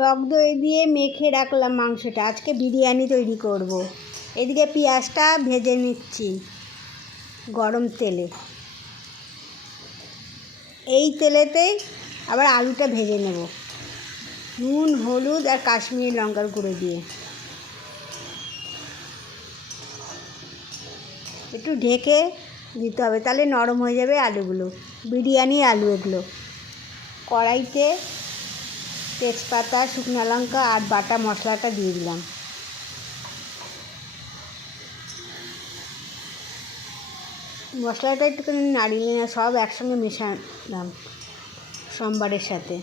টক দই দিয়ে মেখে রাখলাম মাংসটা। আজকে বিরিয়ানি তৈরি করব। এদিকে পেঁয়াজটা ভেজে নিচ্ছি গরম তেলে। এই তেলেতেই আবার আলুটা ভেজে নেব নুন, হলুদ আর কাশ্মীরি লঙ্কার গুঁড়ো দিয়ে। একটু ঢেকে দিতে হবে, তাহলে নরম হয়ে যাবে আলুগুলো। বিরিয়ানির আলু এগুলো। কড়াইতে তেজপাতা, শুকনো লঙ্কা আর বাটা মশলাটা দিয়ে দিলাম। মশলাটা একটুখানি নাড়িয়ে নিয়ে সব একসঙ্গে মেশালাম সম্বারের সাথে।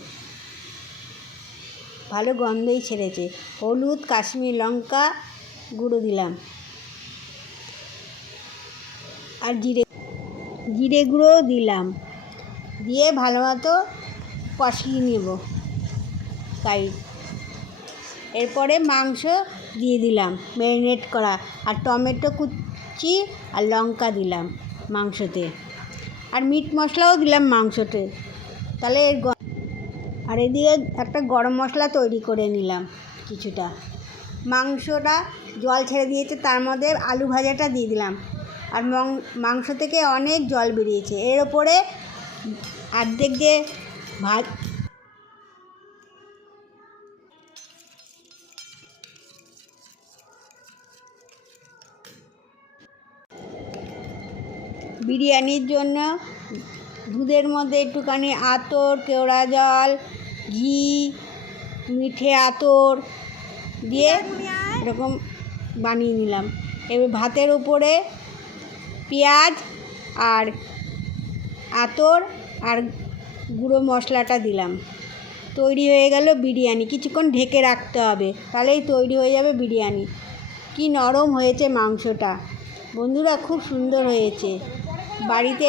ভালো গন্ধই ছেড়েছে। হলুদ, কাশ্মীরি লঙ্কা গুঁড়ো দিলাম আর জিরে গুঁড়োও দিলাম। দিয়ে ভালো মতো কষিয়ে নেব তাই। এরপরে মাংস দিয়ে দিলাম ম্যারিনেট করা, আর টমেটো কুচি আর লঙ্কা দিলাম মাংসতে, আর মিট মশলাও দিলাম মাংসতে। তাহলে আর এদিকে একটা গরম মশলা তৈরি করে নিলাম কিছুটা। মাংসটা জল ছেড়ে দিয়েছে, তার মধ্যে আলু ভাজাটা দিয়ে দিলাম। আর মাংস থেকে অনেক জল বেরিয়েছে। এর ওপরে অর্ধেক যে বিরিয়ানির জন্য দুধের মধ্যে একটুখানি আতর, কেওড়া জল, ঘি, মিঠে আতর দিয়ে এরকম বানিয়ে নিলাম। এবার ভাতের উপরে পেঁয়াজ আর আতর আর গুঁড়ো মশলাটা দিলাম। তৈরি হয়ে গেল বিরিয়ানি। কিছুক্ষণ ঢেকে রাখতে হবে, তাহলেই তৈরি হয়ে যাবে বিরিয়ানি। কি নরম হয়েছে মাংসটা বন্ধুরা, খুব সুন্দর হয়েছে। বাড়িতে